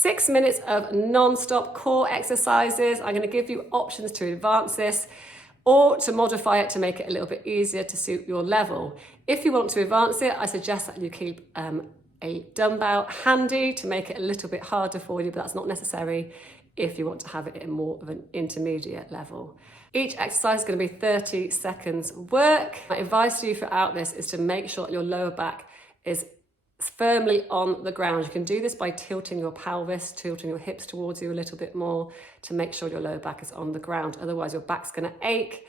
6 minutes of non-stop core exercises. I'm going to give you options to advance this or to modify it to make it a little bit easier to suit your level. If you want to advance it, I suggest that you keep a dumbbell handy to make it a little bit harder for you, but that's not necessary if you want to have it at more of an intermediate level. Each exercise is going to be 30 seconds work. My advice to you throughout this is to make sure that your lower back is firmly on the ground. You can do this by tilting your pelvis, tilting your hips towards you a little bit more to make sure your lower back is on the ground. Otherwise your back's going to ache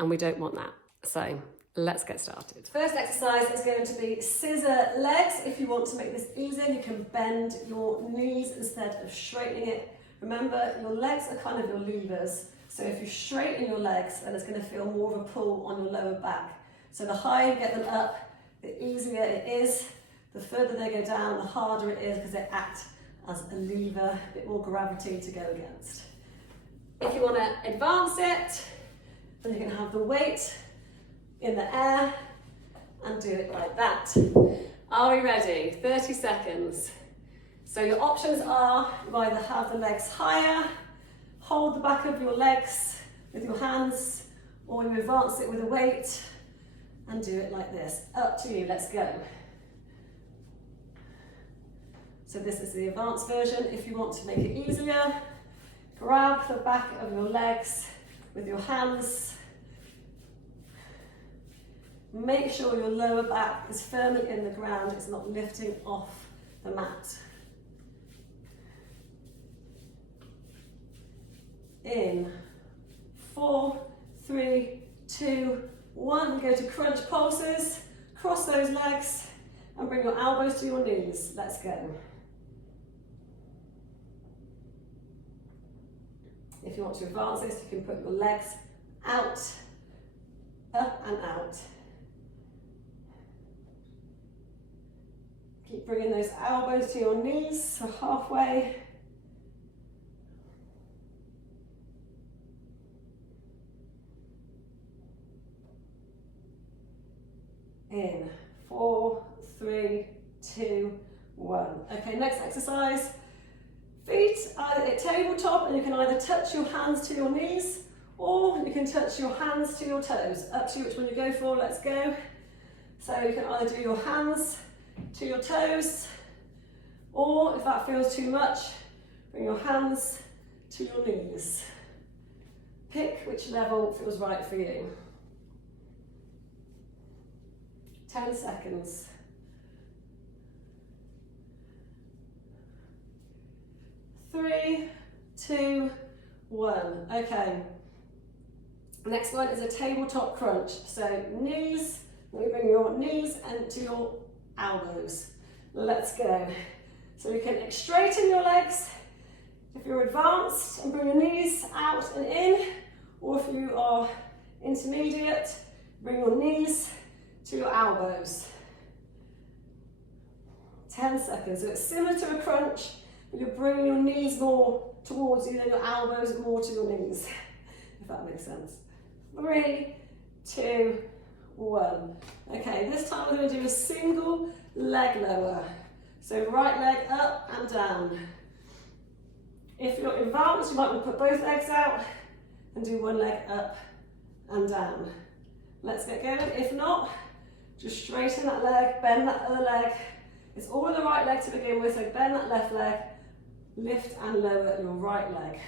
and we don't want that. So let's get started. First exercise is going to be scissor legs. If you want to make this easier, you can bend your knees instead of straightening it. Remember, your legs are kind of your levers. So if you straighten your legs, then it's going to feel more of a pull on your lower back. So the higher you get them up, the easier it is. The further they go down, the harder it is because they act as a lever, a bit more gravity to go against. If you want to advance it, then you can have the weight in the air and do it like that. Are we ready? 30 seconds. So your options are you either have the legs higher, hold the back of your legs with your hands, or you advance it with a weight and do it like this. Up to you, let's go. So this is the advanced version. If you want to make it easier, grab the back of your legs with your hands. Make sure your lower back is firmly in the ground, it's not lifting off the mat. In 4, 3, 2, 1. Go to crunch pulses, cross those legs and bring your elbows to your knees. Let's go. If you want to advance this, you can put your legs out, up and out. Keep bringing those elbows to your knees, so halfway. In 4, 3, 2, 1. Okay, next exercise. Feet either at tabletop, and you can either touch your hands to your knees or you can touch your hands to your toes. Up to you which one you go for, let's go. So you can either do your hands to your toes, or if that feels too much, bring your hands to your knees. Pick which level feels right for you. 10 seconds. 3, 2, 1. Okay. Next one is a tabletop crunch. So knees, we bring your knees into your elbows. Let's go. So you can straighten your legs if you're advanced and bring your knees out and in, or if you are intermediate, bring your knees to your elbows. 10 seconds. So it's similar to a crunch, but you're bringing your knees more towards you than your elbows more to your knees, if that makes sense. 3, 2, 1. Okay, this time we're going to do a single leg lower. So right leg up and down. If you're advanced, you might want to put both legs out and do one leg up and down. Let's get going. If not, just straighten that leg, bend that other leg. It's all the right leg to begin with, so bend that left leg, lift and lower your right leg.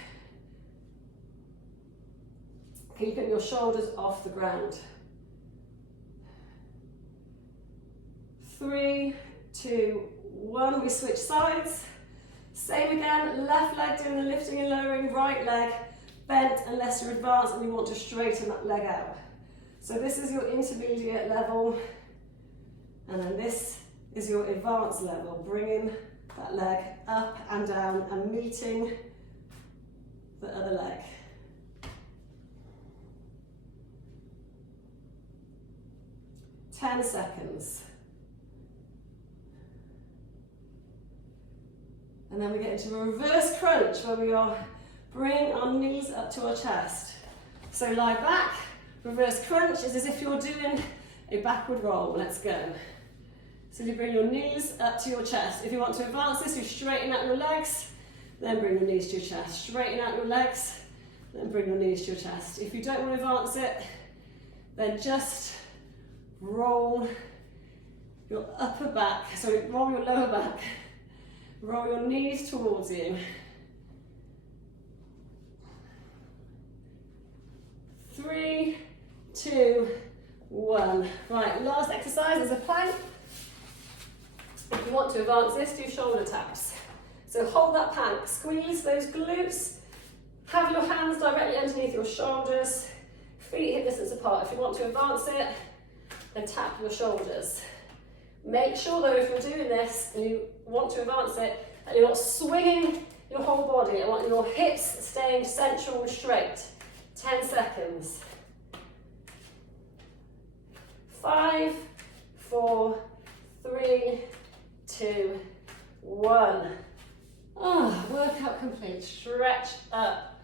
Keeping your shoulders off the ground. 3, 2, 1, we switch sides. Same again, left leg doing the lifting and lowering, right leg bent unless you're advanced and you want to straighten that leg out. So this is your intermediate level, and then this is your advanced level, bringing that leg up and down and meeting the other leg. Ten seconds. And then we get into a reverse crunch where we are bringing our knees up to our chest. So lie back, reverse crunch is as if you're doing a backward roll. Let's go. So you bring your knees up to your chest. If you want to advance this, you straighten out your legs then bring your knees to your chest. Straighten out your legs, then bring your knees to your chest. If you don't want to advance it, then just roll your upper back, roll your lower back, roll your knees towards you. 3, 2, 1. Right, last exercise is a plank. If you want to advance this, do shoulder taps. So hold that plank, squeeze those glutes, have your hands directly underneath your shoulders, feet hip distance apart. If you want to advance it, then tap your shoulders. Make sure though, if you're doing this and you want to advance it, that you're not swinging your whole body. I want your hips staying central and straight. 10 seconds. 5, 4, 3, 2, 1. Oh, workout complete. Stretch up.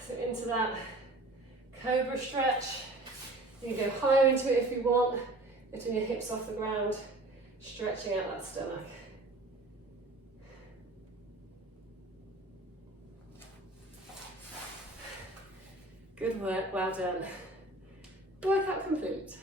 So into that cobra stretch. You can go higher into it if you want, lifting your hips off the ground, stretching out that stomach. Good work, well done. Workout complete.